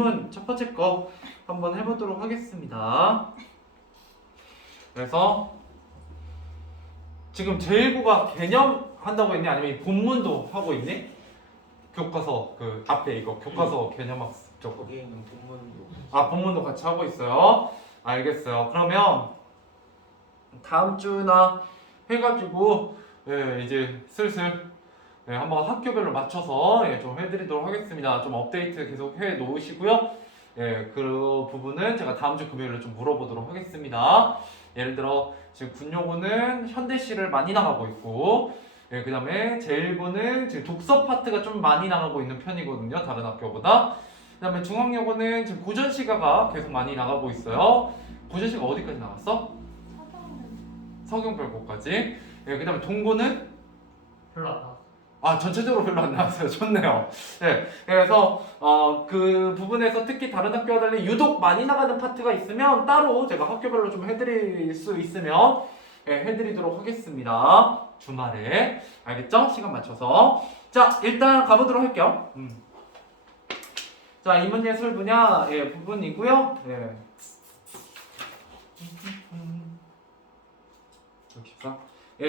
본문 첫 번째 거 한번 해보도록 하겠습니다. 그래서 지금 제1고가 개념 한다고 했니? 아니면 이 본문도 하고 있니? 교과서 그 앞에 이거 교과서 개념학습 저거. 거기에 있는 본문도. 아, 본문도 같이 하고 있어요. 알겠어요. 그러면 다음 주나 해가지고 이제 슬슬 한번 학교별로 맞춰서 좀 해드리도록 하겠습니다. 좀 업데이트 계속 해 놓으시고요. 그 부분은 제가 다음 주 금요일에 좀 물어보도록 하겠습니다. 예를 들어 지금 군용고는 현대시를 많이 나가고 있고, 그 다음에 제1고는 지금 독서 파트가 좀 많이 나가고 있는 편이거든요. 다른 학교보다. 그 다음에 중앙여고는 지금 고전시가가 계속 많이 나가고 있어요. 고전시가 어디까지 나갔어? 서경별고까지. 그 다음에 동고는 별로 안 나왔어. 전체적으로 별로 안 나왔어요. 좋네요. 그래서 그 부분에서 특히 다른 학교와 달리 유독 많이 나가는 파트가 있으면 따로 제가 학교별로 좀 해드릴 수 있으면 해드리도록 하겠습니다. 주말에. 알겠죠? 시간 맞춰서. 자, 일단 가보도록 할게요. 자, 인문예술 분야 부분이고요.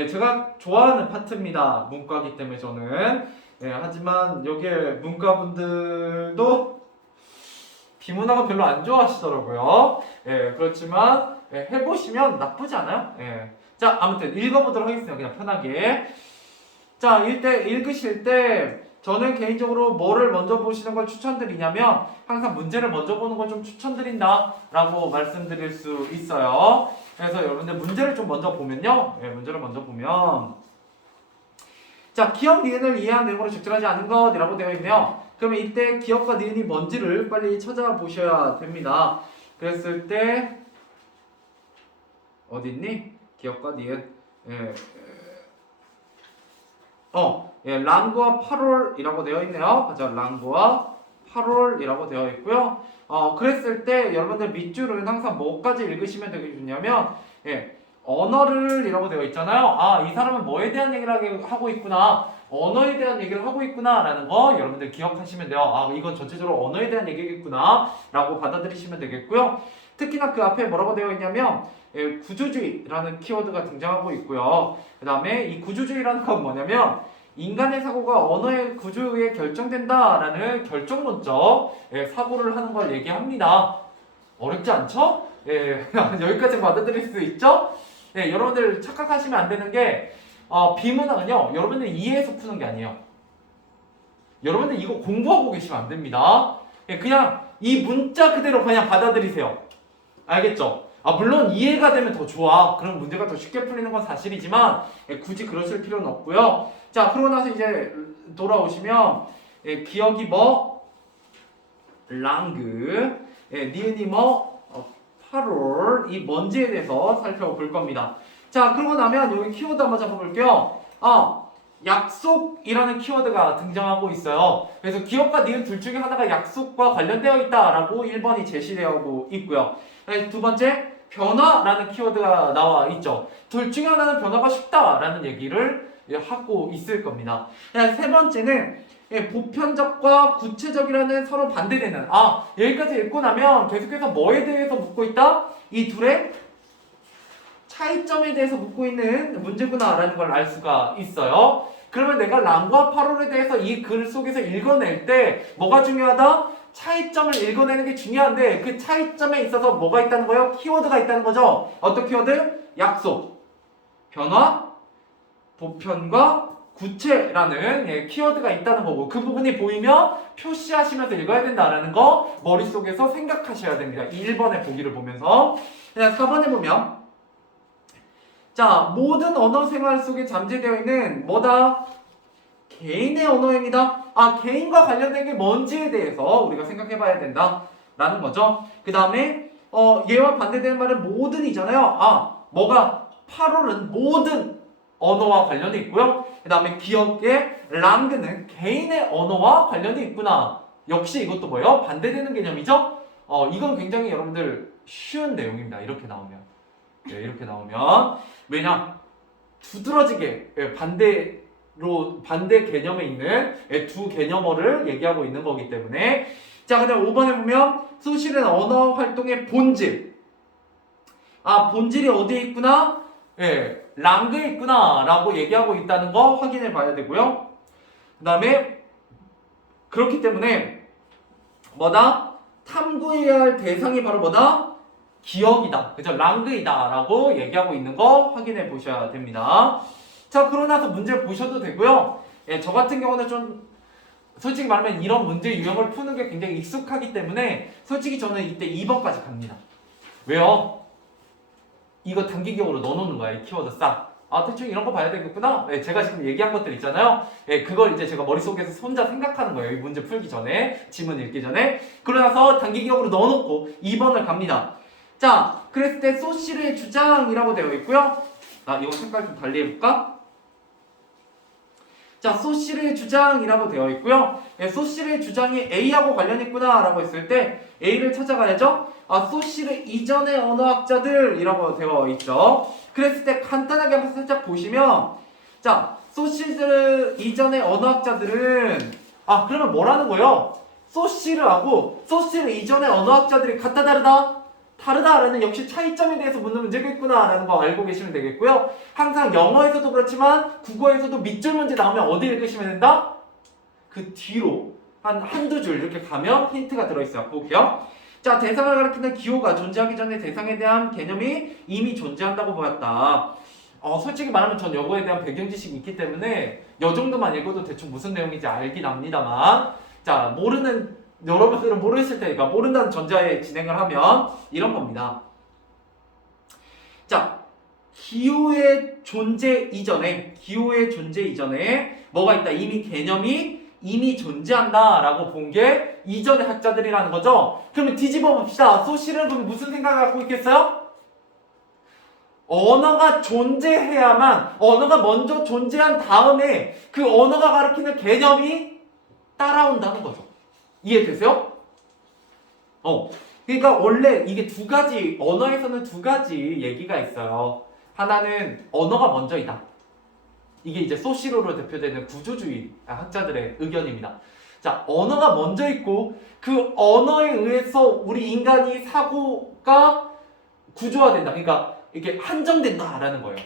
제가 좋아하는 파트입니다. 문과기 때문에 저는. 하지만 여기에 문과분들도 비문학은 별로 안 좋아하시더라고요. 그렇지만 해보시면 나쁘지 않아요. 자, 아무튼 읽어보도록 하겠습니다. 그냥 편하게. 자, 읽으실 때 저는 개인적으로 뭐를 먼저 보시는 걸 추천드리냐면 항상 문제를 먼저 보는 걸 좀 추천드린다 라고 말씀드릴 수 있어요. 그래서 여러분들 문제를 좀 먼저 보면요. 문제를 먼저 보면 자, 기억 니은을 이해한 내용으로 적절하지 않은 것이라고 되어 있네요. 그러면 이때 기억과 니은이 뭔지를 빨리 찾아보셔야 됩니다. 그랬을 때 어디 있니? 기억과 니은. 랑과 8월이라고 되어 있네요. 그죠? 랑과 8월이라고 되어 있고요. 그랬을 때 여러분들 밑줄은 항상 뭐까지 읽으시면 되겠냐면 언어를 이라고 되어 있잖아요. 이 사람은 뭐에 대한 얘기를 하고 있구나. 언어에 대한 얘기를 하고 있구나 라는 거 여러분들 기억하시면 돼요. 이건 전체적으로 언어에 대한 얘기겠구나 라고 받아들이시면 되겠고요. 특히나 그 앞에 뭐라고 되어 있냐면 구조주의라는 키워드가 등장하고 있고요. 그 다음에 이 구조주의라는 건 뭐냐면 인간의 사고가 언어의 구조에 결정된다라는 결정론적 사고를 하는 걸 얘기합니다. 어렵지 않죠? 여기까지 받아들일 수 있죠? 여러분들 착각하시면 안 되는 게 비문학은요 여러분들 이해해서 푸는 게 아니에요. 여러분들 이거 공부하고 계시면 안 됩니다. 그냥 이 문자 그대로 그냥 받아들이세요. 알겠죠? 물론 이해가 되면 더 좋아. 그럼 문제가 더 쉽게 풀리는 건 사실이지만 굳이 그러실 필요는 없고요. 자, 그러고 나서 이제 돌아오시면 기억이 뭐? 랑그, 니은이 뭐? 8월 이 뭔지에 대해서 살펴볼 겁니다. 자, 그러고 나면 여기 키워드 한번 잡아볼게요. 약속이라는 키워드가 등장하고 있어요. 그래서 기억과 니은 둘 중에 하나가 약속과 관련되어 있다라고 1번이 제시되어 있고요. 두 번째, 변화라는 키워드가 나와 있죠. 둘 중에 하나는 변화가 쉽다라는 얘기를 하고 있을 겁니다. 세 번째는 보편적과 구체적이라는 서로 반대되는 여기까지 읽고 나면 계속해서 뭐에 대해서 묻고 있다? 이 둘의 차이점에 대해서 묻고 있는 문제구나라는 걸 알 수가 있어요. 그러면 내가 랑과 8월에 대해서 이 글 속에서 읽어낼 때 뭐가 중요하다? 차이점을 읽어내는 게 중요한데 그 차이점에 있어서 뭐가 있다는 거예요? 키워드가 있다는 거죠. 어떤 키워드? 약속, 변화, 보편과 구체라는 키워드가 있다는 거고 그 부분이 보이면 표시하시면서 읽어야 된다는 거 머릿속에서 생각하셔야 됩니다. 1번의 보기를 보면서. 4번에 보면 자, 모든 언어 생활 속에 잠재되어 있는 뭐다? 개인의 언어입니다. 개인과 관련된 게 뭔지에 대해서 우리가 생각해 봐야 된다 라는 거죠. 그 다음에 얘와 반대되는 말은 모든이잖아요. 뭐가? 8월은 모든 언어와 관련이 있고요. 그 다음에 기억의 랑그는 개인의 언어와 관련이 있구나. 역시 이것도 뭐예요? 반대되는 개념이죠. 이건 굉장히 여러분들 쉬운 내용입니다. 이렇게 나오면. 이렇게 나오면. 왜냐? 두드러지게 반대 개념에 있는 두 개념어를 얘기하고 있는 거기 때문에. 자, 그다음 5번에 보면 소실은 언어 활동의 본질. 본질이 어디에 있구나? 예, 랑그에 있구나 라고 얘기하고 있다는 거 확인해 봐야 되고요. 그 다음에 그렇기 때문에 뭐다? 탐구해야 할 대상이 바로 뭐다? 기억이다. 그죠? 랑그이다 라고 얘기하고 있는 거 확인해 보셔야 됩니다. 자, 그러고 나서 문제 보셔도 되고요. 예, 저 같은 경우는 좀 솔직히 말하면 이런 문제 유형을 푸는 게 굉장히 익숙하기 때문에 솔직히 저는 이때 2번까지 갑니다. 왜요? 이거 단기 기억으로 넣어놓는 거야, 이 키워드 싹. 대충 이런 거 봐야 되겠구나. 네, 제가 지금 얘기한 것들 있잖아요. 네, 그걸 이제 제가 머릿속에서 혼자 생각하는 거예요. 이 문제 풀기 전에, 지문 읽기 전에. 그러고 나서 단기 기억으로 넣어놓고 2번을 갑니다. 자, 그랬을 때 소실의 주장이라고 되어 있고요. 이거 색깔 좀 달리 해볼까? 자, 소실의 주장이라고 되어 있고요. 네, 소실의 주장이 A하고 관련 있구나 라고 했을 때 A를 찾아가야죠. 소실의 이전의 언어학자들이라고 되어 있죠. 그랬을 때 간단하게 한번 살짝 보시면, 자, 소실 이전의 언어학자들은 그러면 뭐라는 거예요? 소실하고 소실 이전의 언어학자들이 같다 다르다? 다르다라는 역시 차이점에 대해서 묻는 문제겠구나라는 거 알고 계시면 되겠고요. 항상 영어에서도 그렇지만 국어에서도 밑줄 문제 나오면 어디 읽으시면 된다? 그 뒤로 한두 줄 이렇게 가면 힌트가 들어있어요. 볼게요. 자, 대상을 가리키는 기호가 존재하기 전에 대상에 대한 개념이 이미 존재한다고 보았다. 솔직히 말하면 전 영어에 대한 배경 지식이 있기 때문에 요 정도만 읽어도 대충 무슨 내용인지 알긴 합니다만, 자, 여러분들은 모르실 테니까 모른다는 전제하에 진행을 하면 이런 겁니다. 자, 기호의 존재 이전에 뭐가 있다? 이미 개념이 이미 존재한다라고 본 게 이전의 학자들이라는 거죠. 그러면 뒤집어 봅시다. 소실은 그럼 무슨 생각을 갖고 있겠어요? 언어가 존재해야만, 언어가 먼저 존재한 다음에 그 언어가 가리키는 개념이 따라온다는 거죠. 이해되세요? 그러니까 원래 이게 두 가지, 언어에서는 두 가지 얘기가 있어요. 하나는 언어가 먼저이다. 이게 이제 소시로로 대표되는 구조주의 학자들의 의견입니다. 자, 언어가 먼저 있고 그 언어에 의해서 우리 인간이 사고가 구조화된다. 그러니까 이게 한정된다라는 거예요.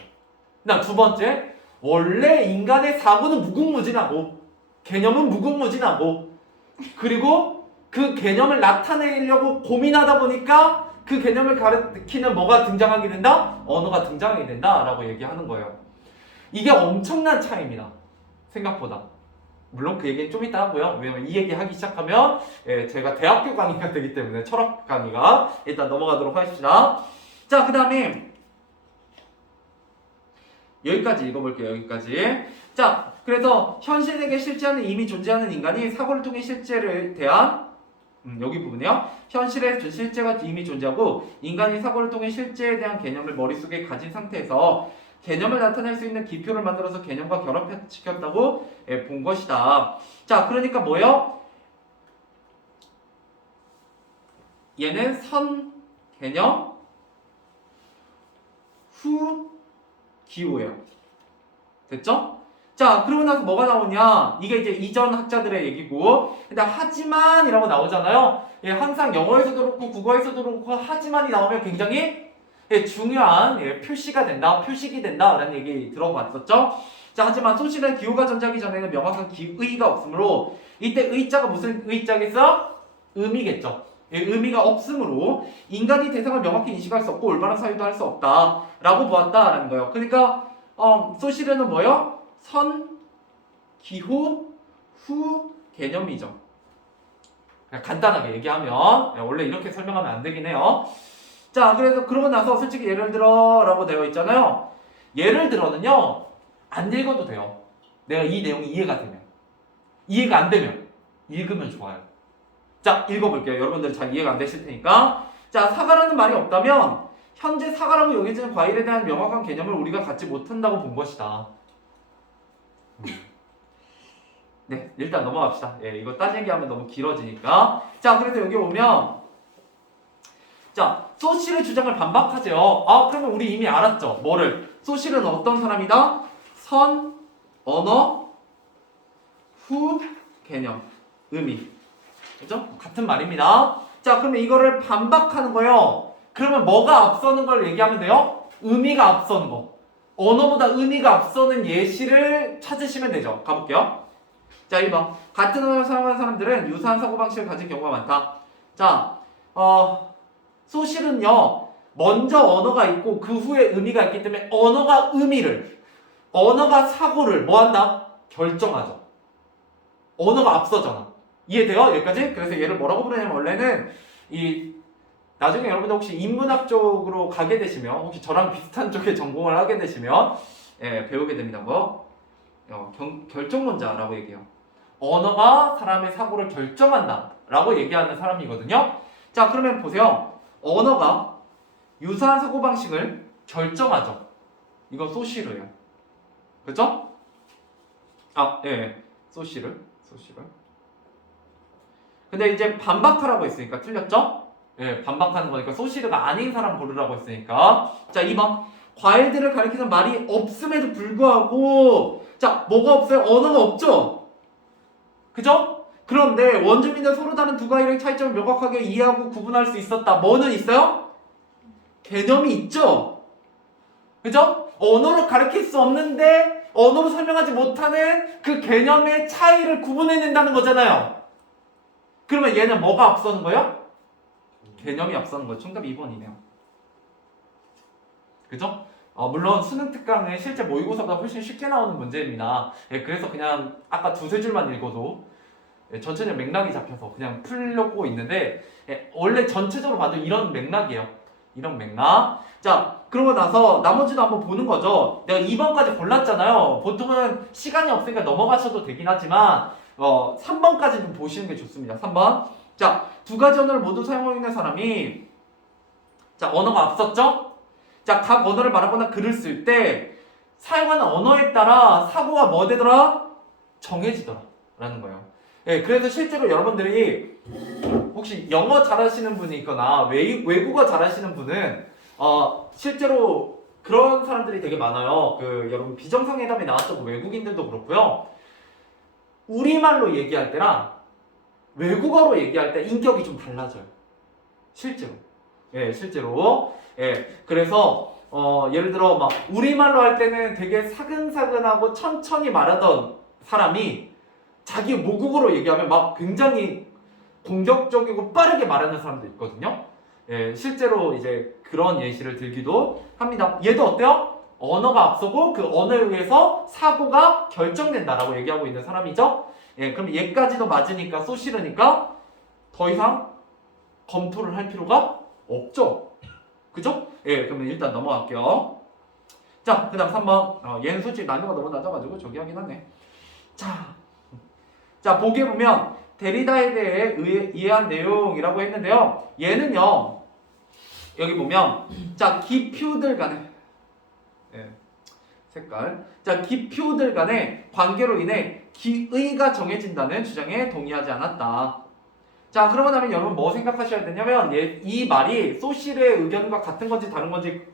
그다음 두 번째, 원래 인간의 사고는 무궁무진하고 개념은 무궁무진하고 그리고 그 개념을 나타내려고 고민하다 보니까 그 개념을 가리키는 뭐가 등장하게 된다? 언어가 등장하게 된다라고 얘기하는 거예요. 이게 엄청난 차이입니다. 생각보다. 물론 그 얘기는 좀 이따 하고요. 왜냐면 이 얘기 하기 시작하면 제가 대학교 강의가 되기 때문에 철학 강의가 일단 넘어가도록 하겠습니다. 자, 그 다음에 여기까지 읽어볼게요. 여기까지. 자, 그래서 현실 세계에 실제하는 이미 존재하는 인간이 사고를 통해 실제를 대한 여기 부분이요. 현실에 실제가 이미 존재하고 인간이 사고를 통해 실제에 대한 개념을 머릿속에 가진 상태에서 개념을 나타낼 수 있는 기표를 만들어서 개념과 결합시켰다고 본 것이다. 자, 그러니까 뭐예요? 얘는 선 개념 후 기호예요. 됐죠? 자, 그러고 나서 뭐가 나오냐? 이게 이제 이전 학자들의 얘기고, 근데 하지만이라고 나오잖아요. 항상 영어에서도 그렇고 국어에서도 그렇고 하지만이 나오면 굉장히 중요한 표시가 된다, 표식이 된다라는 얘기 들어봤었죠. 자, 하지만 소실은 기호가 존재하기 전에는 명확한 기의가 없으므로 이때 의자가 무슨 의자겠어? 의미겠죠. 의미가 없으므로 인간이 대상을 명확히 인식할 수 없고 올바른 사유도 할 수 없다라고 보았다라는 거예요. 그러니까 소실은 뭐예요? 선, 기호, 후 개념이죠. 간단하게 얘기하면 원래 이렇게 설명하면 안 되긴 해요. 자, 그래서 그러고 나서 솔직히 예를 들어라고 되어 있잖아요. 예를 들어는요 안 읽어도 돼요. 내가 이 내용이 이해가 되면. 이해가 안 되면 읽으면 좋아요. 자, 읽어볼게요. 여러분들 잘 이해가 안 되실 테니까. 자, 사과라는 말이 없다면 현재 사과라고 여겨지는 과일에 대한 명확한 개념을 우리가 갖지 못한다고 본 것이다. 네, 일단 넘어갑시다. 이거 딴 얘기하면 너무 길어지니까. 자, 그래서 여기 오면 자, 소실의 주장을 반박하죠. 그러면 우리 이미 알았죠. 뭐를? 소실은 어떤 사람이다? 선, 언어, 후, 개념, 의미. 그죠? 같은 말입니다. 자, 그러면 이거를 반박하는 거예요. 그러면 뭐가 앞서는 걸 얘기하면 돼요? 의미가 앞서는 거. 언어보다 의미가 앞서는 예시를 찾으시면 되죠. 가볼게요. 자, 1번. 같은 언어를 사용하는 사람들은 유사한 사고방식을 가진 경우가 많다. 자, 소실은요, 먼저 언어가 있고 그 후에 의미가 있기 때문에 언어가 사고를 뭐 한다? 결정하죠. 언어가 앞서잖아. 이해돼요? 여기까지? 그래서 얘를 뭐라고 부르냐면 원래는 나중에 여러분들 혹시 인문학 쪽으로 가게 되시면 혹시 저랑 비슷한 쪽에 전공을 하게 되시면 배우게 됩니다. 결정론자라고 얘기해요. 언어가 사람의 사고를 결정한다 라고 얘기하는 사람이거든요. 자, 그러면 보세요. 언어가 유사한 사고방식을 결정하죠. 이건 소시르예요. 그죠? 소시르. 근데 이제 반박하라고 했으니까 틀렸죠? 반박하는 거니까 소시르가 아닌 사람 고르라고 했으니까. 자, 2번. 과일들을 가리키는 말이 없음에도 불구하고, 자, 뭐가 없어요? 언어가 없죠? 그죠? 그런데 원주민들 서로 다른 두 가지의 차이점을 명확하게 이해하고 구분할 수 있었다. 뭐는 있어요? 개념이 있죠? 그죠? 언어로 가리킬 수 없는데 언어로 설명하지 못하는 그 개념의 차이를 구분해낸다는 거잖아요. 그러면 얘는 뭐가 앞서는 거예요? 개념이 앞서는 거예요. 정답 2번이네요. 그죠? 물론 수능 특강은 실제 모의고사보다 훨씬 쉽게 나오는 문제입니다. 그래서 그냥 아까 두세 줄만 읽어도 전체적인 맥락이 잡혀서 그냥 풀려고 있는데 원래 전체적으로 봐도 이런 맥락이에요. 이런 맥락. 자, 그러고 나서 나머지도 한번 보는 거죠. 내가 2번까지 골랐잖아요. 보통은 시간이 없으니까 넘어가셔도 되긴 하지만 3번까지 좀 보시는 게 좋습니다. 3번. 자, 두 가지 언어를 모두 사용하고 있는 사람이 자, 언어가 앞섰죠? 자, 각 언어를 말하거나 글을 쓸 때 사용하는 언어에 따라 사고가 뭐 되더라? 정해지더라 라는 거예요. 그래서 실제로 여러분들이 혹시 영어 잘하시는 분이 있거나 외국어 잘하시는 분은 실제로 그런 사람들이 되게 많아요. 여러분 비정상회담에 나왔던 외국인들도 그렇고요. 우리말로 얘기할 때랑 외국어로 얘기할 때 인격이 좀 달라져요. 실제로. 실제로. 그래서 예를 들어 막 우리말로 할 때는 되게 사근사근하고 천천히 말하던 사람이 자기 모국어로 얘기하면 막 굉장히 공격적이고 빠르게 말하는 사람도 있거든요. 실제로 이제 그런 예시를 들기도 합니다. 얘도 어때요? 언어가 앞서고 그 언어에 의해서 사고가 결정된다라고 얘기하고 있는 사람이죠. 그럼 얘까지도 맞으니까 소시르니까 더 이상 검토를 할 필요가 없죠. 그죠? 그러면 일단 넘어갈게요. 자, 그 다음 3번. 얘는 솔직히 난이도가 너무 낮아가지고 저기 하긴 하네. 자, 보기에 보면 데리다에 대해 이해한 내용이라고 했는데요. 얘는요, 여기 보면, 자, 기표들 간에, 색깔. 자, 기표들 간의 관계로 인해 기의가 정해진다는 주장에 동의하지 않았다. 자, 그러고 나면 여러분 뭐 생각하셔야 되냐면, 이 말이 소실의 의견과 같은 건지 다른 건지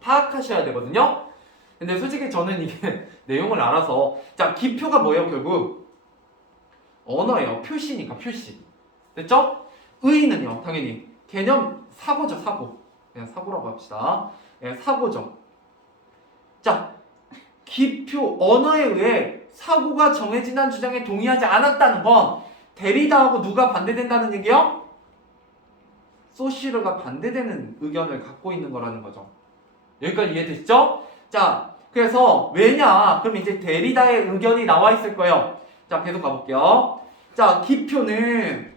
파악하셔야 되거든요. 근데 솔직히 저는 이게 내용을 알아서, 자, 기표가 뭐예요, 결국? 언어예요. 표시니까 표시. 됐죠? 의의는요. 당연히 개념 사고죠. 사고. 그냥 사고라고 합시다. 사고죠. 자, 기표 언어에 의해 사고가 정해진다는 주장에 동의하지 않았다는 건 데리다하고 누가 반대된다는 얘기요? 소시르가 반대되는 의견을 갖고 있는 거라는 거죠. 여기까지 이해되시죠? 자, 그래서 왜냐? 그럼 이제 데리다의 의견이 나와 있을 거예요. 자, 계속 가볼게요. 자, 기표는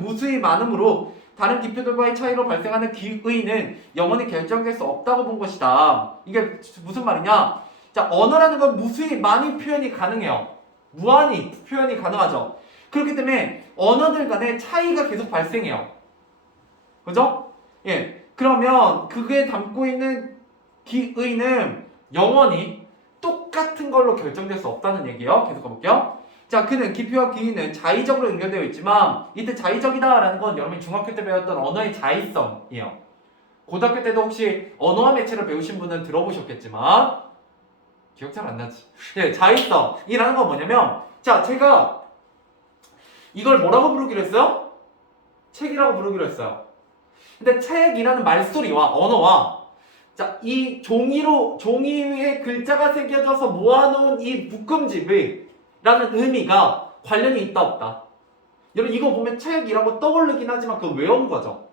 무수히 많으므로 다른 기표들과의 차이로 발생하는 기의는 영원히 결정될 수 없다고 본 것이다. 이게 무슨 말이냐? 자, 언어라는 건 무수히 많이 표현이 가능해요. 무한히 표현이 가능하죠. 그렇기 때문에 언어들 간의 차이가 계속 발생해요. 그죠? 그러면 그게 담고 있는 기의는 영원히 똑같은 걸로 결정될 수 없다는 얘기예요. 계속 가볼게요. 자, 그는 기표와 기의는 자의적으로 연결되어 있지만 이때 자의적이다라는 건 여러분이 중학교 때 배웠던 언어의 자의성이에요. 고등학교 때도 혹시 언어와 매체를 배우신 분은 들어보셨겠지만 기억 잘 안 나지? 자의성이라는 건 뭐냐면 자, 제가 이걸 뭐라고 부르기로 했어요? 책이라고 부르기로 했어요. 근데 책이라는 말소리와 언어와 자, 이 종이 위에 글자가 새겨져서 모아놓은 이 묶음집이라는 의미가 관련이 있다 없다. 여러분 이거 보면 책이라고 떠오르긴 하지만 그거 외운 거죠.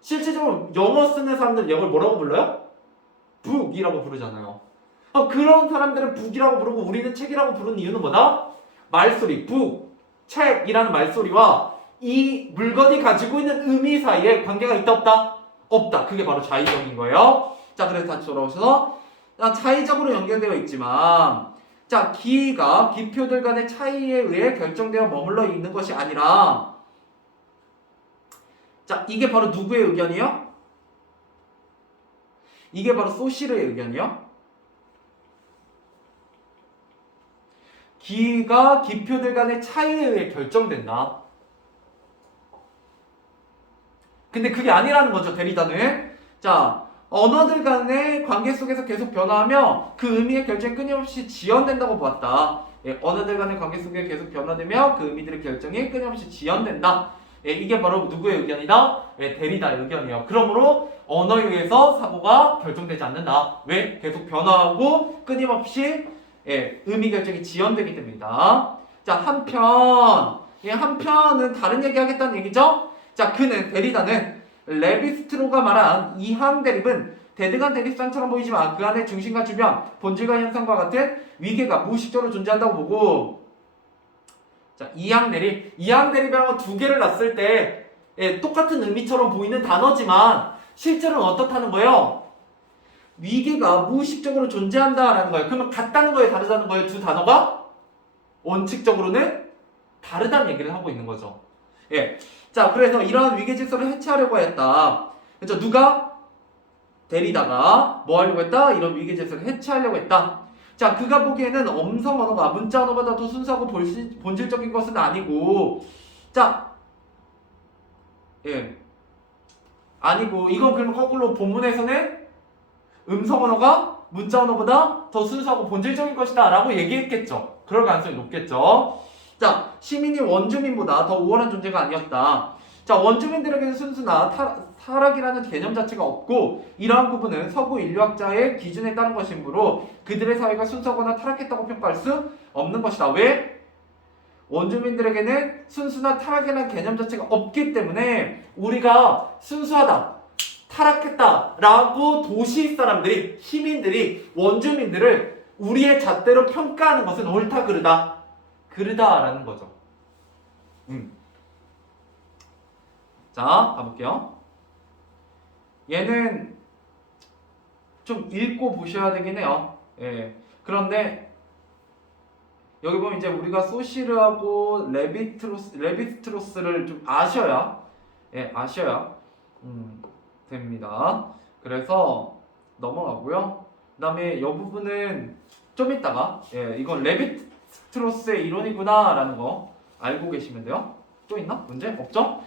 실질적으로 영어 쓰는 사람들 이걸 뭐라고 불러요? 북이라고 부르잖아요. 그런 사람들은 북이라고 부르고 우리는 책이라고 부르는 이유는 뭐다? 말소리, 북, 책이라는 말소리와 이 물건이 가지고 있는 의미 사이에 관계가 있다 없다? 없다. 그게 바로 자의적인 거예요. 자, 그래서 다시 돌아오셔서 차이적으로 연결되어 있지만 자, 기가 기표들 간의 차이에 의해 결정되어 머물러 있는 것이 아니라 자, 이게 바로 누구의 의견이요? 이게 바로 소실의 의견이요? 기가 기표들 간의 차이에 의해 결정된다. 근데 그게 아니라는 거죠, 데리다는. 자, 언어들 간의 관계 속에서 계속 변화하며 그 의미의 결정이 끊임없이 지연된다고 보았다. 예, 언어들 간의 관계 속에 계속 변화되며 그 의미들의 결정이 끊임없이 지연된다. 예, 이게 바로 누구의 의견이다? 예, 데리다의 의견이에요. 그러므로 언어에 의해서 사고가 결정되지 않는다. 왜? 계속 변화하고 끊임없이 의미 결정이 지연되기 때문이다. 자, 한편은 다른 얘기 하겠다는 얘기죠? 자, 데리다는 레비스트로가 말한 이항 대립은 대등한 대립상처럼 보이지만 그 안에 중심과 주변, 본질과 현상과 같은 위계가 무의식적으로 존재한다고 보고 자, 이항 대립이라는 건 두 개를 놨을 때 똑같은 의미처럼 보이는 단어지만 실제로는 어떻다는 거예요? 위계가 무의식적으로 존재한다라는 거예요. 그러면 같다는 거예요? 다르다는 거예요? 두 단어가? 원칙적으로는 다르다는 얘기를 하고 있는 거죠. 예. 자, 그래서 이러한 위계 질서를 해체하려고 했다. 그렇죠? 누가? 데리다가 뭐 하려고 했다? 이런 위계 질서를 해체하려고 했다. 자, 그가 보기에는 음성 언어가 문자 언어보다 더 순수하고 본질적인 것은 아니고 자, 아니고 이건 그러면 거꾸로 본문에서는 음성 언어가 문자 언어보다 더 순수하고 본질적인 것이다 라고 얘기했겠죠. 그럴 가능성이 높겠죠. 자, 시민이 원주민보다 더 우월한 존재가 아니었다. 자, 원주민들에게는 순수나 타락이라는 개념 자체가 없고 이러한 구분은 서구 인류학자의 기준에 따른 것이므로 그들의 사회가 순수하거나 타락했다고 평가할 수 없는 것이다. 왜? 원주민들에게는 순수나 타락이라는 개념 자체가 없기 때문에 우리가 순수하다, 타락했다 라고 도시 사람들이, 시민들이 원주민들을 우리의 잣대로 평가하는 것은 옳다 그르다? 그르다라는 거죠. 자, 가볼게요. 얘는 좀 읽고 보셔야 되긴 해요. 예. 그런데 여기 보면 이제 우리가 소시르하고 레비스트로스를 좀 아셔야 됩니다. 그래서 넘어가고요. 그 다음에 이 부분은 좀 이따가 이건 레비스트로스의 이론이구나 라는 거 알고 계시면 돼요. 또 있나? 문제? 없죠?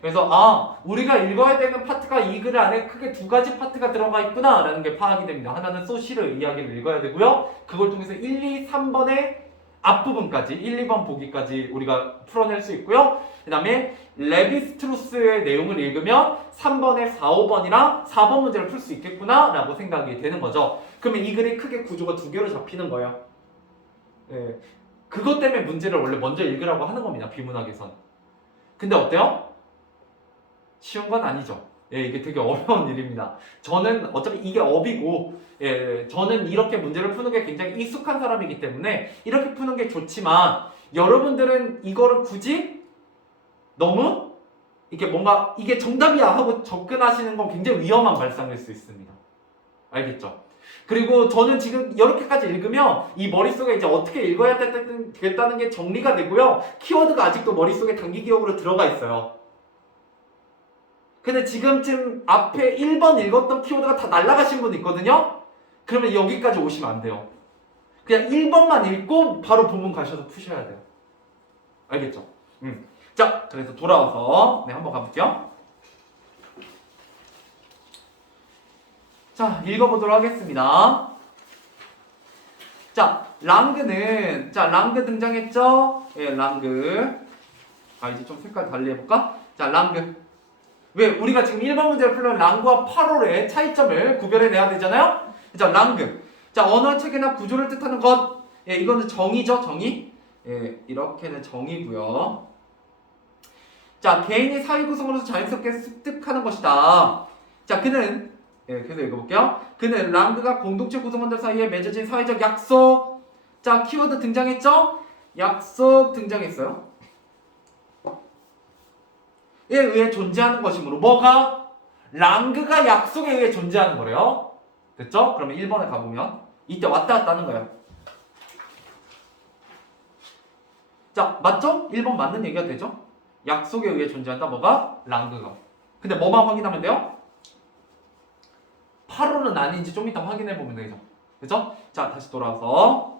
그래서 우리가 읽어야 되는 파트가 이 글 안에 크게 두 가지 파트가 들어가 있구나 라는 게 파악이 됩니다. 하나는 소시르 이야기를 읽어야 되고요. 그걸 통해서 1, 2, 3번의 앞부분까지 1, 2번 보기까지 우리가 풀어낼 수 있고요. 그 다음에 레비스트로스의 내용을 읽으면 3번에 4, 5번이랑 4번 문제를 풀 수 있겠구나 라고 생각이 되는 거죠. 그러면 이 글이 크게 구조가 두 개로 잡히는 거예요. 그것 때문에 문제를 원래 먼저 읽으라고 하는 겁니다. 비문학에선. 근데 어때요? 쉬운 건 아니죠. 이게 되게 어려운 일입니다. 저는 어차피 이게 업이고 저는 이렇게 문제를 푸는 게 굉장히 익숙한 사람이기 때문에 이렇게 푸는 게 좋지만 여러분들은 이거를 굳이 너무 이게 뭔가 이게 정답이야 하고 접근하시는 건 굉장히 위험한 발상일 수 있습니다. 알겠죠? 그리고 저는 지금 이렇게까지 읽으면 이 머릿속에 이제 어떻게 읽어야 되겠다는 게 정리가 되고요. 키워드가 아직도 머릿속에 단기 기억으로 들어가 있어요. 근데 지금쯤 앞에 1번 읽었던 키워드가 다 날아가신 분 있거든요? 그러면 여기까지 오시면 안 돼요. 그냥 1번만 읽고 바로 본문 가셔서 푸셔야 돼요. 알겠죠? 자, 그래서 돌아와서 한번 가볼게요. 자, 읽어보도록 하겠습니다. 자, 랑그 등장했죠? 랑그. 이제 좀 색깔 달리 해볼까? 자, 랑그. 왜? 우리가 지금 1번 문제를 풀면 랑그와 파롤의 차이점을 구별해내야 되잖아요? 자, 랑그. 자, 언어 체계나 구조를 뜻하는 것. 예, 이거는 정의죠, 정의. 예, 이렇게는 정의고요. 자, 개인이 사회 구성으로서 자연스럽게 습득하는 것이다. 자, 그는 계속 읽어볼게요. 그는 랑그가 공동체 구성원들 사이에 맺어진 사회적 약속. 자, 키워드 등장했죠? 약속 등장했어요. 에 의해 존재하는 것이므로 뭐가? 랑그가 약속에 의해 존재하는 거래요. 됐죠? 그러면 1번에 가보면 이때 왔다 갔다 하는 거예요. 자, 맞죠? 1번 맞는 얘기가 되죠? 약속에 의해 존재한다. 뭐가? 랑그가. 근데 뭐만 확인하면 돼요? 8호는 아닌지 좀 이따 확인해 보면 되죠. 그죠? 자, 다시 돌아와서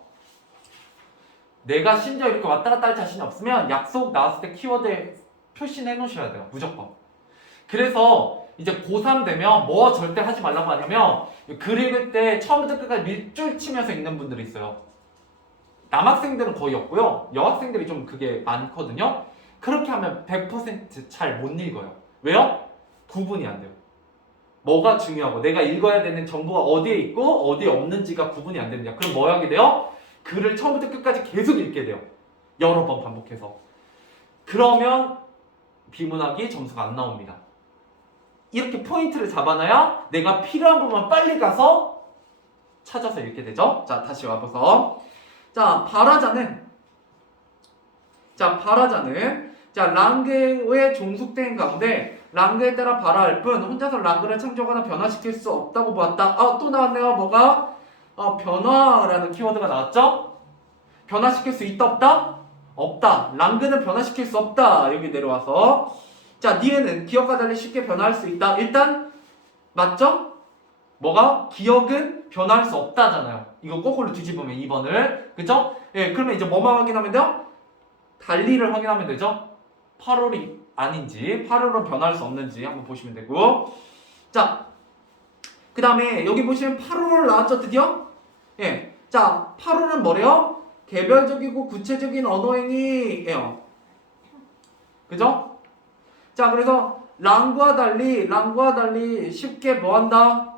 내가 심지어 이렇게 왔다 갔다 할 자신이 없으면 약속 나왔을 때 키워드에 표시해 놓으셔야 돼요. 무조건. 그래서 이제 고3 되면 뭐 절대 하지 말라고 하냐면 글 읽을 때 처음부터 끝까지 밑줄 치면서 읽는 분들이 있어요. 남학생들은 거의 없고요. 여학생들이 좀 그게 많거든요. 그렇게 하면 100% 잘 못 읽어요. 왜요? 구분이 안 돼요. 뭐가 중요하고 내가 읽어야 되는 정보가 어디에 있고 어디에 없는지가 구분이 안 됩니다. 그럼 뭐 하게 돼요? 글을 처음부터 끝까지 계속 읽게 돼요. 여러 번 반복해서. 그러면 비문학이 점수가 안 나옵니다. 이렇게 포인트를 잡아놔야 내가 필요한 부분만 빨리 가서 찾아서 읽게 되죠. 자, 다시 와보서. 자, 발화자는 랑그의 종속된 가운데 랑그에 따라 발화할 뿐 혼자서 랑그를 창조하거나 변화시킬 수 없다고 보았다. 또 나왔네요. 뭐가? 변화라는 키워드가 나왔죠? 변화시킬 수 있다 없다? 없다. 랑그는 변화시킬 수 없다. 여기 내려와서. 자, 니에는 기억과 달리 쉽게 변화할 수 있다. 일단 맞죠? 뭐가? 기억은 변화할 수 없다잖아요. 이거 거꾸로 뒤집으면 2번을. 그죠? 예, 그러면 이제 뭐만 확인하면 돼요? 달리를 확인하면 되죠? 8월이 아닌지 8월은 변화할 수 없는지 한번 보시면 되고. 자, 그 다음에 여기 보시면 8월 나왔죠 드디어? 예, 자 8월은 뭐래요? 개별적이고 구체적인 언어행위예요. 그죠? 자, 그래서 랑과 달리 쉽게 뭐한다?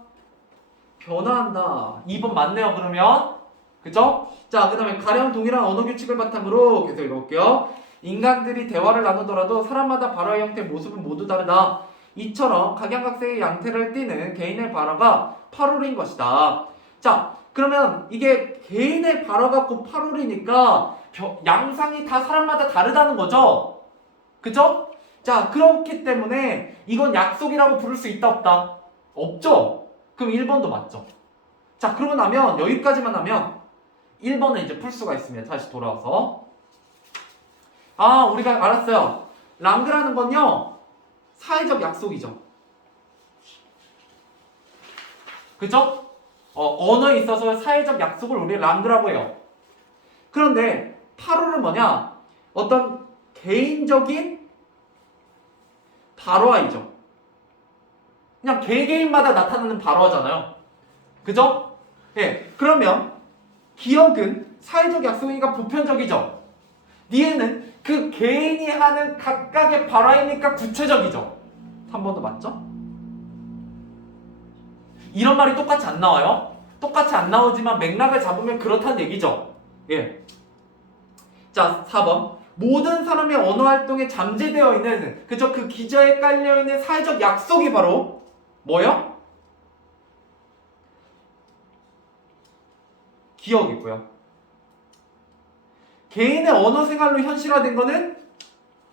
변화한다. 2번 맞네요. 그러면 그죠? 자, 그 다음에 가령 동일한 언어 규칙을 바탕으로 계속 읽어볼게요. 인간들이 대화를 나누더라도 사람마다 발화의 형태, 모습은 모두 다르다. 이처럼 각양각색의 양태를 띠는 개인의 발화가 8월인 것이다. 자, 그러면 이게 개인의 발화가 곧 8월이니까 양상이 다 사람마다 다르다는 거죠? 그죠? 자, 그렇기 때문에 이건 약속이라고 부를 수 있다 없다? 없죠? 그럼 1번도 맞죠? 자, 그러고 나면 여기까지만 하면 1번은 이제 풀 수가 있습니다. 다시 돌아와서. 우리가 알았어요. 랑그라는 건요, 사회적 약속이죠. 그죠? 언어에 있어서 사회적 약속을 우리 랑그라고 해요. 그런데 8호는 뭐냐? 어떤 개인적인 발화이죠. 그냥 개개인마다 나타나는 발화잖아요. 그죠? 예, 그러면 기억은 사회적 약속이니까 보편적이죠. 니에는 그 개인이 하는 각각의 발화이니까 구체적이죠. 3번도 맞죠? 이런 말이 똑같이 안 나와요. 똑같이 안 나오지만 맥락을 잡으면 그렇다는 얘기죠. 예. 자, 4번. 모든 사람의 언어 활동에 잠재되어 있는, 그죠? 그 기저에 깔려 있는 사회적 약속이 바로 뭐요? 기억이고요. 개인의 언어 생활로 현실화된 거는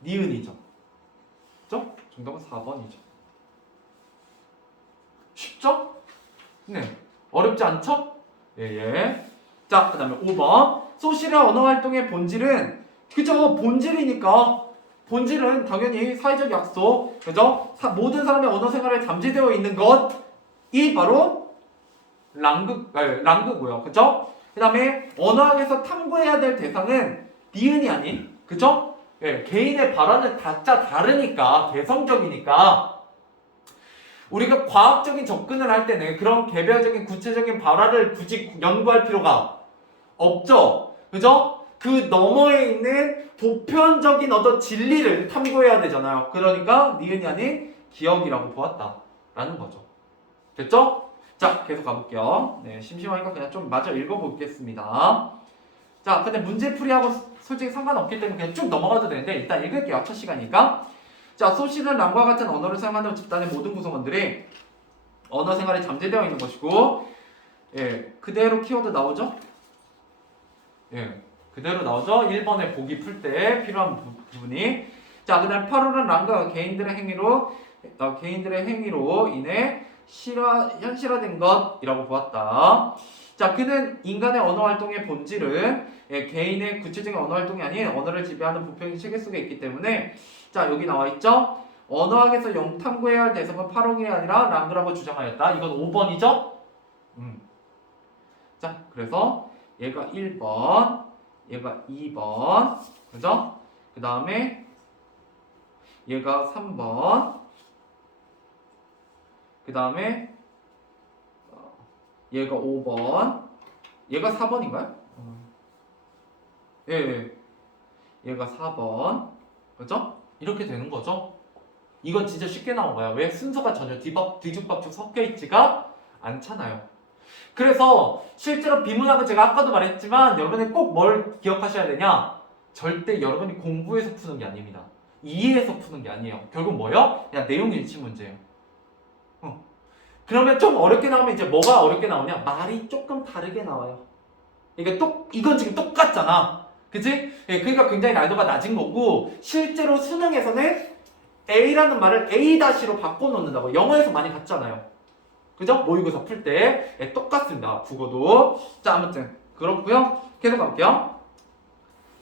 니은이죠. 그죠? 정답은 4번이죠. 쉽죠? 네. 어렵지 않죠? 예. 자, 그 다음에 5번. 소실의 언어 활동의 본질은, 그죠? 본질은 당연히 사회적 약속, 그죠? 모든 사람의 언어 생활에 잠재되어 있는 것이 바로 랑그고요. 그죠? 그 다음에 언어학에서 탐구해야 될 대상은 니은이 아닌, 그죠? 예, 개인의 발언은 각자 다르니까, 개성적이니까, 우리가 과학적인 접근을 할 때는 그런 개별적인 구체적인 발화를 굳이 연구할 필요가 없죠. 그죠? 그 너머에 있는 보편적인 어떤 진리를 탐구해야 되잖아요. 그러니까 니은이 아닌 기억이라고 보았다라는 거죠. 됐죠? 자, 계속 가볼게요. 네, 심심하니까 그냥 좀 마저 읽어보겠습니다. 자, 근데 문제풀이하고 솔직히 상관없기 때문에 그냥 쭉 넘어가도 되는데 일단 읽을게요. 첫 시간이니까. 자, 소시는 랑과 같은 언어를 사용하는 집단의 모든 구성원들이 언어 생활에 잠재되어 있는 것이고, 예, 그대로 키워드 나오죠? 예, 그대로 나오죠? 1번에 보기 풀 때 필요한 부분이. 자, 그 다음 파로는 랑과 개인들의 행위로 인해 현실화된 것이라고 보았다. 자, 그는 인간의 언어 활동의 본질은 개인의 구체적인 언어 활동이 아닌 언어를 지배하는 부패적인 체계 속에 있기 때문에, 자, 여기 나와 있죠? 언어학에서 영탐구해야 할 대상은 파롱이 아니라 랑그라고 주장하였다. 이건 5번이죠? 자, 그래서 얘가 1번, 얘가 2번, 그죠? 그 다음에 얘가 3번, 그 다음에 얘가 5번, 얘가 4번인가요? 예, 얘가 4번, 그죠? 이렇게 되는 거죠. 이건 진짜 쉽게 나온 거야. 왜? 순서가 전혀 뒤죽박죽 섞여 있지가 않잖아요. 그래서 실제로 비문학은 제가 아까도 말했지만 여러분이 꼭 뭘 기억하셔야 되냐? 절대 여러분이 공부해서 푸는 게 아닙니다. 이해해서 푸는 게 아니에요. 결국 뭐예요? 그냥 내용 일치 문제예요. 그러면 좀 어렵게 나오면 이제 뭐가 어렵게 나오냐? 말이 조금 다르게 나와요. 이건 지금 똑같잖아. 그치? 예, 그러니까 굉장히 난이도가 낮은 거고, 실제로 수능에서는 A라는 말을 A-로 바꿔놓는다고. 영어에서 많이 봤잖아요. 그죠? 모의고사 풀 때. 예, 똑같습니다. 국어도. 자, 아무튼. 그렇고요. 계속 가볼게요.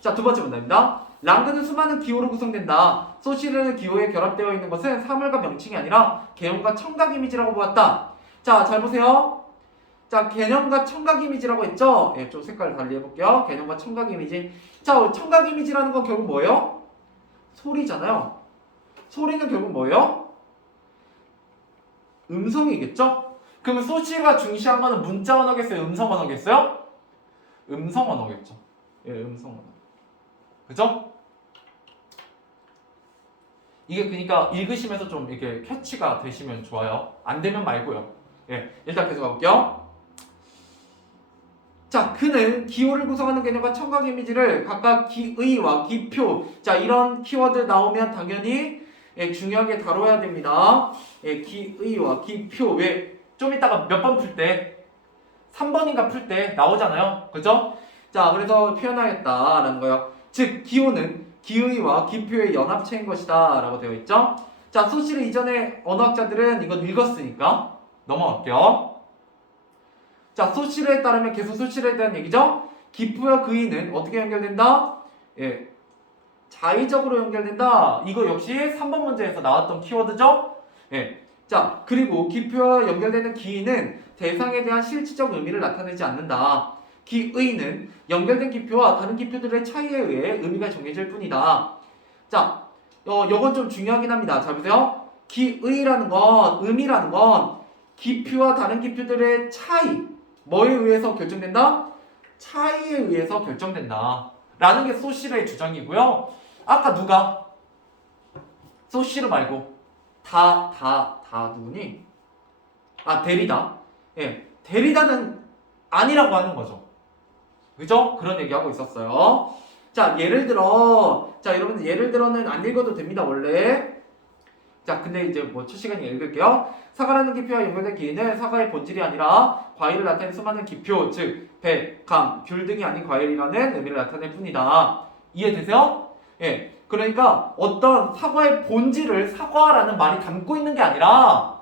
자, 두 번째 문제입니다. 랑그는 수많은 기호로 구성된다. 소시르는 기호에 결합되어 있는 것은 사물과 명칭이 아니라 개념과 청각 이미지라고 보았다. 자, 잘 보세요. 자, 개념과 청각 이미지라고 했죠? 예, 좀 색깔 달리 해볼게요. 개념과 청각 이미지. 자, 청각 이미지라는 건 결국 뭐예요? 소리잖아요. 소리는 결국 뭐예요? 음성이겠죠? 그러면 소시가 중시한 거는 문자 언어겠어요? 음성 언어겠어요? 음성 언어겠죠. 예, 음성 언어. 그죠? 이게 그러니까 읽으시면서 좀 이렇게 캐치가 되시면 좋아요. 안 되면 말고요. 예, 일단 계속 가볼게요. 자, 그는 기호를 구성하는 개념과 청각 이미지를 각각 기의와 기표, 자, 이런 키워드 나오면 당연히 중요하게 다뤄야 됩니다. 기의와 기표. 왜? 좀 이따가 몇 번 풀 때 3번인가 풀 때 나오잖아요. 그죠? 자, 그래서 표현하겠다라는 거예요. 즉, 기호는 기의와 기표의 연합체인 것이다 라고 되어 있죠. 자, 소시르 이전에 언어학자들은 이건 읽었으니까 넘어갈게요. 자, 소시르에 따르면 계속 소시르에 대한 얘기죠. 기표와 그의는 어떻게 연결된다? 예, 자의적으로 연결된다. 이거 역시 3번 문제에서 나왔던 키워드죠. 예. 자, 그리고 기표와 연결되는 기의는 대상에 대한 실질적 의미를 나타내지 않는다. 기의는 연결된 기표와 다른 기표들의 차이에 의해 의미가 정해질 뿐이다. 자, 요건 좀 중요하긴 합니다. 잘 보세요. 기의라는 건, 의미라는 건 기표와 다른 기표들의 차이, 뭐에 의해서 결정된다? 차이에 의해서 결정된다. 라는 게 소시르의 주장이고요. 아까 누가? 소시르 말고 누구니? 아, 데리다. 예, 데리다는 아니라고 하는 거죠. 그죠? 그런 얘기하고 있었어요. 자, 예를 들어, 자, 여러분들 예를 들어는 안 읽어도 됩니다, 원래. 자, 근데 이제 뭐 첫 시간에 읽을게요. 사과라는 기표와 연결된 기인은 사과의 본질이 아니라 과일을 나타내는 수많은 기표, 즉 배, 감, 귤 등이 아닌 과일이라는 의미를 나타낼 뿐이다. 이해되세요? 예. 그러니까 어떤 사과의 본질을 사과라는 말이 담고 있는 게 아니라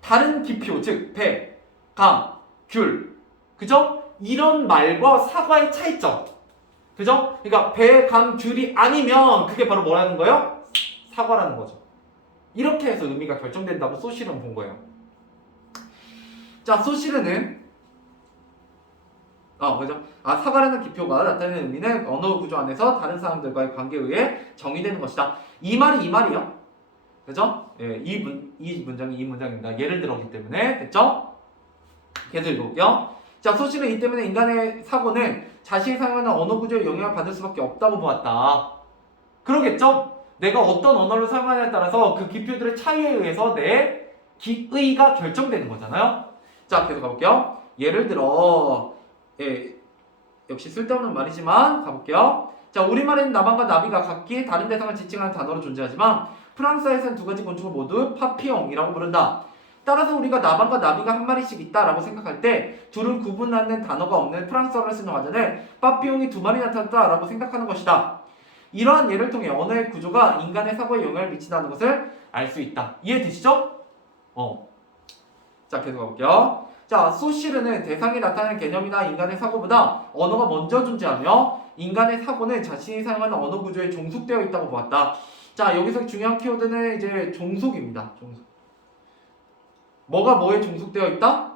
다른 기표, 즉 배, 감, 귤, 그죠? 이런 말과 사과의 차이점, 그죠? 그러니까 배, 감, 귤이 아니면 그게 바로 뭐라는 거예요? 사과라는 거죠. 이렇게 해서 의미가 결정된다고 소시르는 본 거예요. 자, 소시르는 그죠? 사과라는 기표가 나타내는 의미는 언어 구조 안에서 다른 사람들과의 관계에 의해 정의되는 것이다. 이 말이요. 그죠? 예, 이 문장이 이 문장입니다. 예를 들어기 때문에 됐죠? 계속 읽어볼게요. 자, 소시는 이 때문에 인간의 사고는 자신이 사용하는 언어 구조에 영향을 받을 수밖에 없다고 보았다. 그러겠죠? 내가 어떤 언어를 사용하냐에 따라서 그 기표들의 차이에 의해서 내 기의가 결정되는 거잖아요. 자, 계속 가볼게요. 예를 들어, 역시 쓸데없는 말이지만 가볼게요. 자, 우리말에는 나방과 나비가 각기 다른 대상을 지칭하는 단어로 존재하지만 프랑스에서는 두 가지 곤충을 모두 파피옹이라고 부른다. 따라서 우리가 나방과 나비가 한 마리씩 있다라고 생각할 때 둘을 구분하는 단어가 없는 프랑스어를 쓰는 화자는 파피옹이 두 마리 나타났다라고 생각하는 것이다. 이러한 예를 통해 언어의 구조가 인간의 사고에 영향을 미친다는 것을 알 수 있다. 이해되시죠? 자, 계속 가볼게요. 자, 소시르는 대상이 나타내는 개념이나 인간의 사고보다 언어가 먼저 존재하며 인간의 사고는 자신이 사용하는 언어 구조에 종속되어 있다고 보았다. 자, 여기서 중요한 키워드는 이제 종속입니다. 종속. 뭐가 뭐에 종속되어 있다?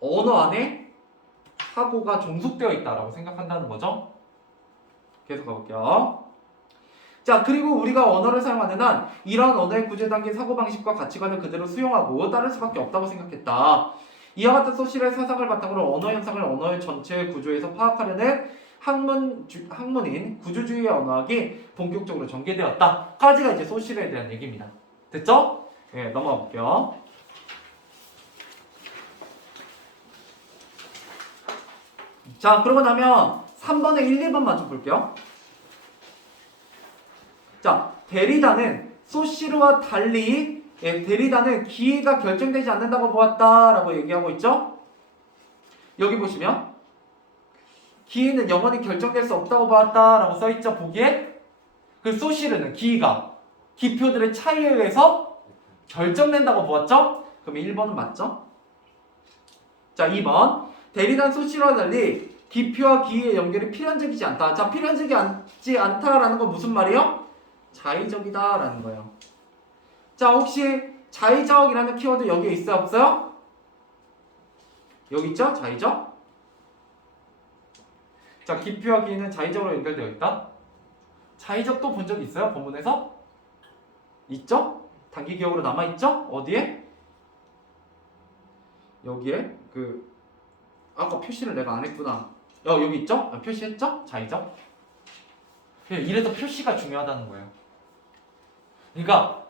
언어 안에 사고가 종속되어 있다라고 생각한다는 거죠. 계속 가볼게요. 자, 그리고 우리가 언어를 사용하는 한 이러한 언어의 구조에 담긴 사고방식과 가치관을 그대로 수용하고 따를 수밖에 없다고 생각했다. 이와 같은 소실의 사상을 바탕으로 언어 현상을 언어의 전체 구조에서 파악하려는 학문인 구조주의의 언어학이 본격적으로 전개되었다. 까지가 이제 소실에 대한 얘기입니다. 됐죠? 네, 넘어가 볼게요. 자, 그러고 나면 3번에 1, 2번만 좀 볼게요. 자, 데리다는 소시르와 달리 데리다는 기회가 결정되지 않는다고 보았다라고 얘기하고 있죠? 여기 보시면 기회는 영원히 결정될 수 없다고 보았다라고 써있죠? 보기에 그 소시르는 기회가 기표들의 차이에 의해서 결정된다고 보았죠? 그럼 1번은 맞죠? 자, 2번 데리다는 소시르와 달리 기표와 기회의 연결이 필연적이지 않다. 자, 필연적이지 않다라는 건 무슨 말이에요? 자의적이다 라는 거예요. 자, 혹시 자의적이라는 키워드 여기에 있어요? 없어요? 여기 있죠? 자의적? 자, 기표와 기는 자의적으로 연결되어 있다. 자의적도 본 적 있어요? 본문에서? 있죠? 단기 기억으로 남아있죠? 어디에? 여기에 아까 표시를 내가 안 했구나. 여기 있죠? 표시했죠? 자의적? 이래서 표시가 중요하다는 거예요. 그러니까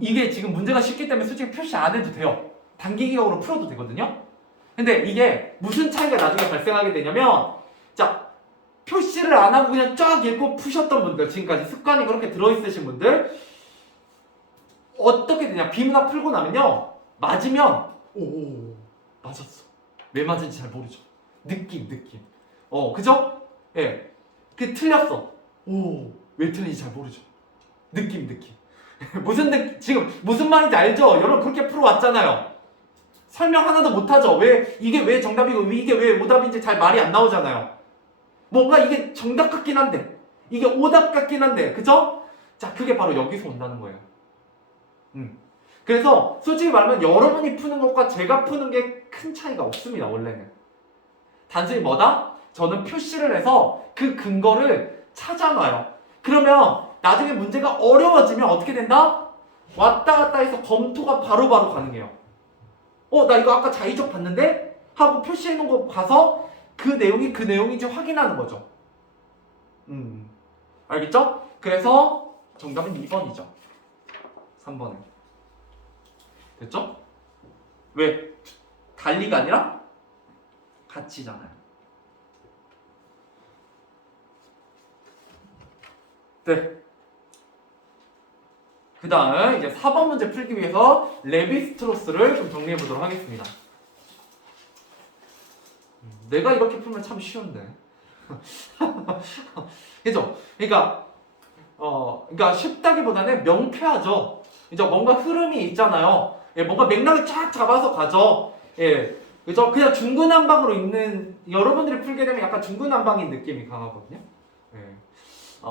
이게 지금 문제가 쉽기 때문에 솔직히 표시 안 해도 돼요. 단기 기억으로 풀어도 되거든요. 근데 이게 무슨 차이가 나중에 발생하게 되냐면, 자, 표시를 안 하고 그냥 쫙 읽고 푸셨던 분들, 지금까지 습관이 그렇게 들어있으신 분들 어떻게 되냐, 비문학 풀고 나면요, 맞으면 오 맞았어. 왜 맞은지 잘 모르죠. 느낌 그죠? 예, 그 틀렸어. 오, 왜 틀린지 잘 모르죠. 느낌 지금 무슨 말인지 알죠? 여러분 그렇게 풀어왔잖아요. 설명 하나도 못하죠. 이게 왜 정답이고 이게 왜 오답인지 잘 말이 안 나오잖아요. 뭔가 이게 정답 같긴 한데 이게 오답 같긴 한데, 그죠? 자, 그게 바로 여기서 온다는 거예요. 그래서 솔직히 말하면 여러분이 푸는 것과 제가 푸는 게 큰 차이가 없습니다. 원래는 단순히 뭐다? 저는 표시를 해서 그 근거를 찾아놔요. 그러면 나중에 문제가 어려워지면 어떻게 된다? 왔다 갔다 해서 검토가 바로바로 가능해요. 나 이거 아까 자의적 봤는데? 하고 표시해놓은 거 봐서 그 내용인지 확인하는 거죠. 알겠죠? 그래서 정답은 2번이죠. 3번에. 됐죠? 왜? 달리가 아니라 같이잖아요. 네. 그 다음 이제 4번 문제 풀기 위해서 레비스트로스를 좀 정리해 보도록 하겠습니다. 내가 이렇게 풀면 참 쉬운데. 그죠? 그러니까 쉽다기보다는 명쾌하죠. 이제 뭔가 흐름이 있잖아요. 예, 뭔가 맥락을 쫙 잡아서 가죠. 예, 그죠? 그냥 중구난방으로 읽는, 여러분들이 풀게 되면 약간 중구난방인 느낌이 강하거든요. 예.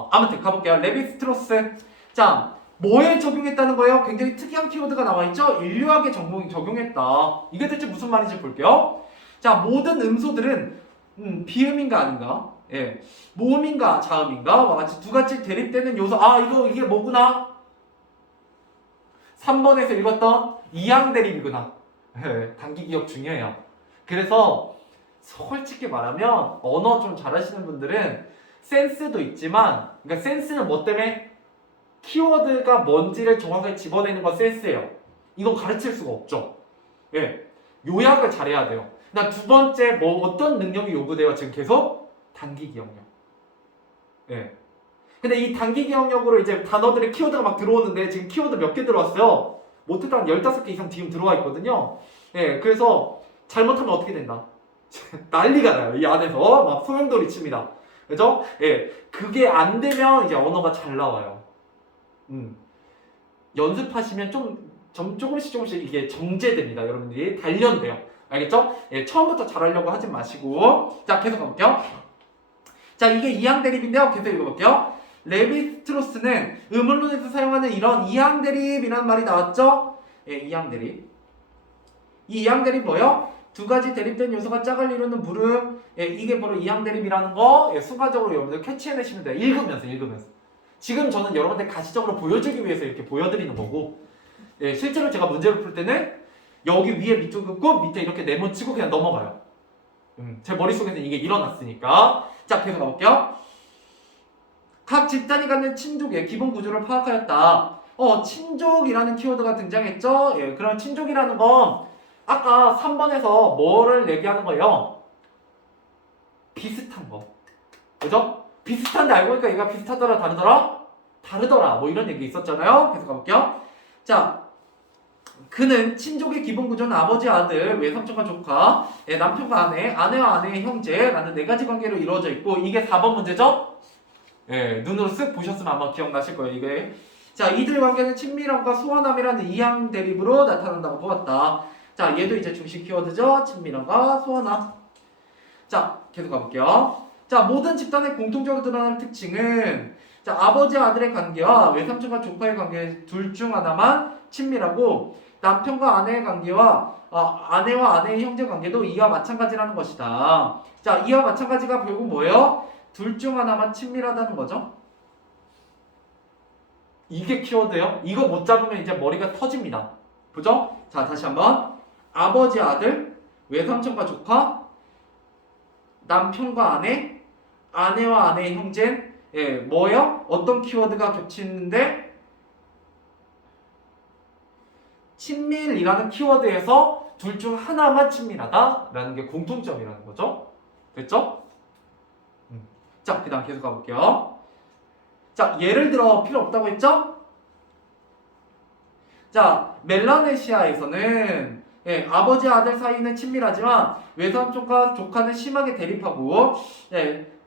아무튼 가볼게요. 레비스트로스. 자, 뭐에 적용했다는 거예요? 굉장히 특이한 키워드가 나와 있죠? 인류학에 적용했다. 이게 대체 무슨 말인지 볼게요. 자, 모든 음소들은 비음인가 아닌가? 예, 모음인가 자음인가와 같이 두 가지 대립되는 요소. 이게 뭐구나? 3번에서 읽었던 이항 대립이구나. 예, 단기 기억 중요해요. 그래서 솔직히 말하면 언어 좀 잘하시는 분들은 센스도 있지만, 그러니까 센스는 뭐 때문에? 키워드가 뭔지를 정확하게 집어내는 건 센스예요. 이건 가르칠 수가 없죠. 예, 요약을 잘해야 돼요. 그다음 두 번째 뭐 어떤 능력이 요구돼요? 지금 계속 단기 기억력. 예. 근데 이 단기 기억력으로 이제 단어들의 키워드가 막 들어오는데 지금 키워드 몇 개 들어왔어요? 못해도 한 15개 이상 지금 들어와 있거든요. 예, 그래서 잘못하면 어떻게 된다? 난리가 나요. 이 안에서 막 소용돌이 칩니다. 그죠? 예, 그게 안 되면 이제 언어가 잘 나와요. 연습하시면 조금씩 이게 정제됩니다. 여러분들이 단련돼요. 알겠죠? 예, 처음부터 잘하려고 하지 마시고. 자, 계속 가볼게요. 자, 이게 이항 대립인데요. 계속 읽어볼게요. 레비스트로스는 의문론에서 사용하는 이런 이항 대립이라는 말이 나왔죠? 예, 이항 대립. 이 이항 대립 뭐요? 두 가지 대립된 요소가 짝을 이루는 물음. 예, 이게 바로 이항 대립이라는 거. 예, 순간적으로 여러분들 캐치해내시면 돼요. 읽으면서. 지금 저는 여러분들 가시적으로 보여주기 위해서 이렇게 보여드리는 거고, 예, 실제로 제가 문제를 풀 때는 여기 위에 밑줄 긋고 밑에 이렇게 네모치고 그냥 넘어가요. 제 머릿속에는 이게 일어났으니까. 자, 계속 가볼게요. 각 집단이 갖는 친족의 기본 구조를 파악하였다. 친족이라는 키워드가 등장했죠? 예, 그럼 친족이라는 건 아까 3번에서 뭐를 얘기하는 거예요? 비슷한 거. 그죠? 비슷한데 알고 보니까 얘가 비슷하더라, 다르더라? 다르더라. 뭐 이런 얘기 있었잖아요. 계속 가볼게요. 자, 그는 친족의 기본 구조는 아버지, 아들, 외삼촌과 조카, 남편과 아내, 아내와 아내의 형제라는 네 가지 관계로 이루어져 있고, 이게 4번 문제죠? 예, 눈으로 쓱 보셨으면 아마 기억나실 거예요, 이게. 자, 이들 관계는 친밀함과 소원함이라는 이항 대립으로 나타난다고 보았다. 자, 얘도 이제 중심 키워드죠? 친밀함과 소원함. 자, 계속 가볼게요. 자, 모든 집단의 공통적으로 드러나는 특징은, 자, 아버지, 아들의 관계와 외삼촌과 조카의 관계 둘 중 하나만 친밀하고, 남편과 아내의 관계와 아내와 아내의 형제 관계도 이와 마찬가지라는 것이다. 자, 이와 마찬가지가 결국 뭐예요? 둘 중 하나만 친밀하다는 거죠. 이게 키워드예요. 이거 못 잡으면 이제 머리가 터집니다. 그죠? 자, 다시 한번. 아버지, 아들, 외삼촌과 조카, 남편과 아내, 아내와 아내의 형제. 예, 뭐예요? 어떤 키워드가 겹치는데 친밀이라는 키워드에서 둘 중 하나만 친밀하다라는 게 공통점이라는 거죠. 됐죠? 자, 그 다음 계속 가볼게요. 자, 예를 들어 필요 없다고 했죠? 자, 멜라네시아에서는 아버지 아들 사이는 친밀하지만 외삼촌과 조카는 심하게 대립하고,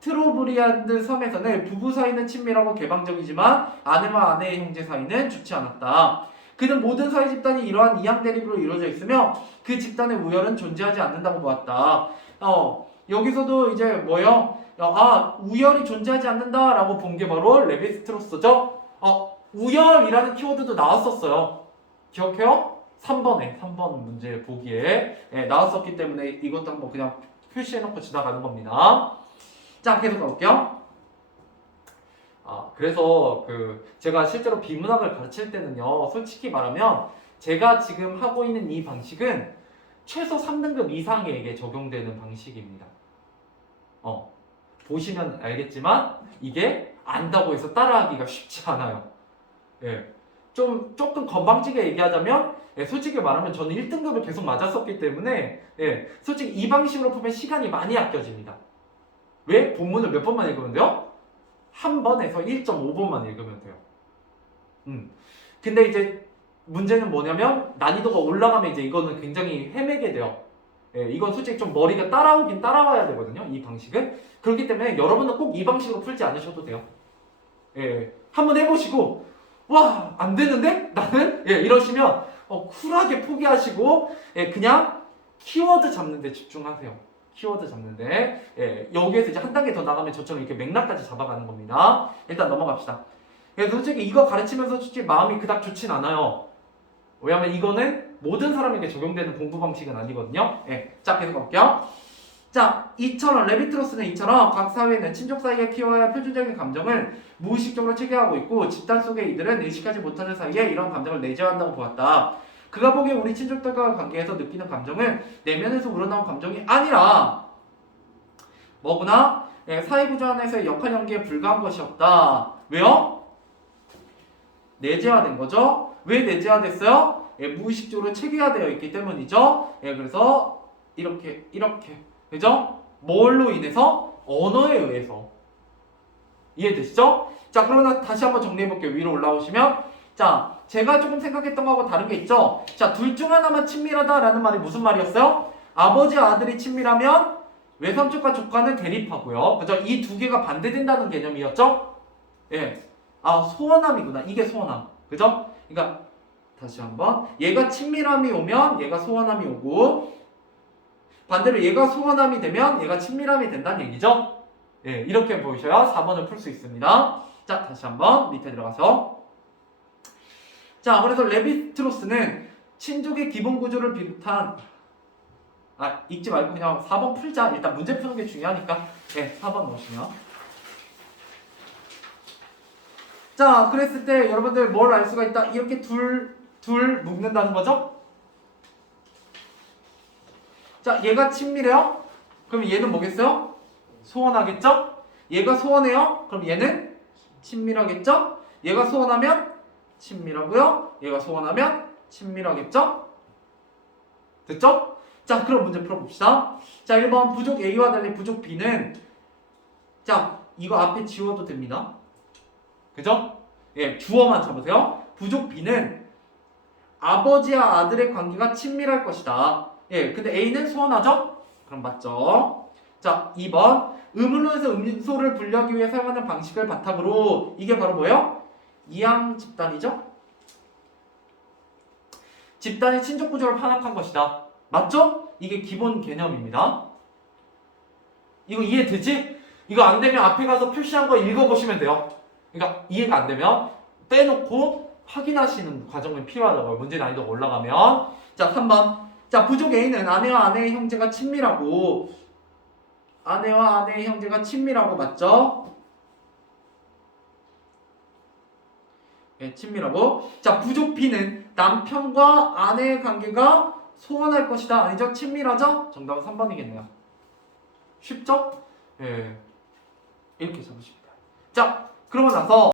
트로브리안드 섬에서는 부부 사이는 친밀하고 개방적이지만 아내와 아내의 형제 사이는 좋지 않았다. 그는 모든 사회 집단이 이러한 이항 대립으로 이루어져 있으며 그 집단의 우열은 존재하지 않는다고 보았다. 여기서도 이제 뭐요? 우열이 존재하지 않는다라고 본 게 바로 레비스트로스죠. 우열이라는 키워드도 나왔었어요. 기억해요? 3번 문제 보기에 나왔었기 때문에 이것도 한번 그냥 표시해놓고 지나가는 겁니다. 자, 계속 가볼게요. 그래서 제가 실제로 비문학을 가르칠 때는요, 솔직히 말하면 제가 지금 하고 있는 이 방식은 최소 3등급 이상에게 적용되는 방식입니다. 보시면 알겠지만 이게 안다고 해서 따라하기가 쉽지 않아요. 예, 조금 건방지게 얘기하자면, 솔직히 말하면 저는 1등급을 계속 맞았었기 때문에, 솔직히 이 방식으로 보면 시간이 많이 아껴집니다. 왜? 본문을 몇 번만 읽으면 돼요? 한 번에서 1.5번만 읽으면 돼요. 근데 이제 문제는 뭐냐면 난이도가 올라가면 이제 이거는 굉장히 헤매게 돼요. 이건 솔직히 좀 머리가 따라와야 되거든요. 이 방식은. 그렇기 때문에 여러분은 꼭 이 방식으로 풀지 않으셔도 돼요. 한번 해보시고 와, 안 되는데? 나는? 이러시면 쿨하게 포기하시고 그냥 키워드 잡는 데 집중하세요. 키워드 잡는데 여기에서 이제 한 단계 더 나가면 저처럼 이렇게 맥락까지 잡아가는 겁니다. 일단 넘어갑시다. 솔직히 이거 가르치면서 솔직히 마음이 그닥 좋진 않아요. 왜냐면 이거는 모든 사람에게 적용되는 공부 방식은 아니거든요. 자, 계속 가볼게요. 자, 레비트로스는 이처럼 각 사회는 친족 사이에 키워야 할 표준적인 감정을 무의식적으로 체계하고 있고 집단 속의 이들은 의식하지 못하는 사이에 이런 감정을 내재한다고 보았다. 그가 보기에 우리 친족들과 관계에서 느끼는 감정은 내면에서 우러나온 감정이 아니라 뭐구나? 사회구조 안에서의 역할 연기에 불과한 것이었다. 왜요? 내재화된 거죠. 왜 내재화됐어요? 무의식적으로 체계화되어 있기 때문이죠. 그래서 이렇게 그죠? 뭘로 인해서? 언어에 의해서. 이해되시죠? 자, 그러나 다시 한번 정리해볼게요. 위로 올라오시면 자, 제가 조금 생각했던 거하고 다른 게 있죠? 자, 둘 중 하나만 친밀하다라는 말이 무슨 말이었어요? 아버지와 아들이 친밀하면 외삼촌과 조카는 대립하고요. 그죠? 이 두 개가 반대된다는 개념이었죠? 예. 아, 소원함이구나. 이게 소원함. 그죠? 그러니까 다시 한번 얘가 친밀함이 오면 얘가 소원함이 오고 반대로 얘가 소원함이 되면 얘가 친밀함이 된다는 얘기죠? 예, 이렇게 보셔야 4번을 풀 수 있습니다. 자, 다시 한번 밑에 들어가서 자, 그래서 레비스트로스는 친족의 기본 구조를 비롯한 읽지 말고 그냥 4번 풀자. 일단 문제 푸는 게 중요하니까. 네, 4번 넣으시면. 자, 그랬을 때 여러분들 뭘 알 수가 있다? 이렇게 둘 묶는다는 거죠? 자, 얘가 친밀해요? 그럼 얘는 뭐겠어요? 소원하겠죠? 얘가 소원해요? 그럼 얘는 친밀하겠죠? 얘가 소원하면 친밀하고요. 얘가 소원하면 친밀하겠죠? 됐죠? 자, 그럼 문제 풀어봅시다. 자, 1번 부족 A와 달리 부족 B는 자, 이거 앞에 지워도 됩니다. 그죠? 예, 주어만 쳐보세요. 부족 B는 아버지와 아들의 관계가 친밀할 것이다. 예, 근데 A는 소원하죠? 그럼 맞죠? 자, 2번 음운로에서 음소를 분류하기 위해 사용하는 방식을 바탕으로 이게 바로 뭐예요? 이양 집단이죠? 집단의 친족 구조를 파악한 것이다. 맞죠? 이게 기본 개념입니다. 이거 이해되지? 이거 안 되면 앞에 가서 표시한 거 읽어보시면 돼요. 그러니까 이해가 안 되면 빼놓고 확인하시는 과정이 필요하다고요. 문제 난이도가 올라가면. 자, 3번. 자, 부족 A는 아내와 아내의 형제가 친밀하고 맞죠? 네, 친밀하고. 자, 부족 B는 남편과 아내의 관계가 소원할 것이다. 아니죠? 친밀하죠? 정답은 3번이겠네요. 쉽죠? 예. 이렇게 잡으십니다. 자, 그러고 나서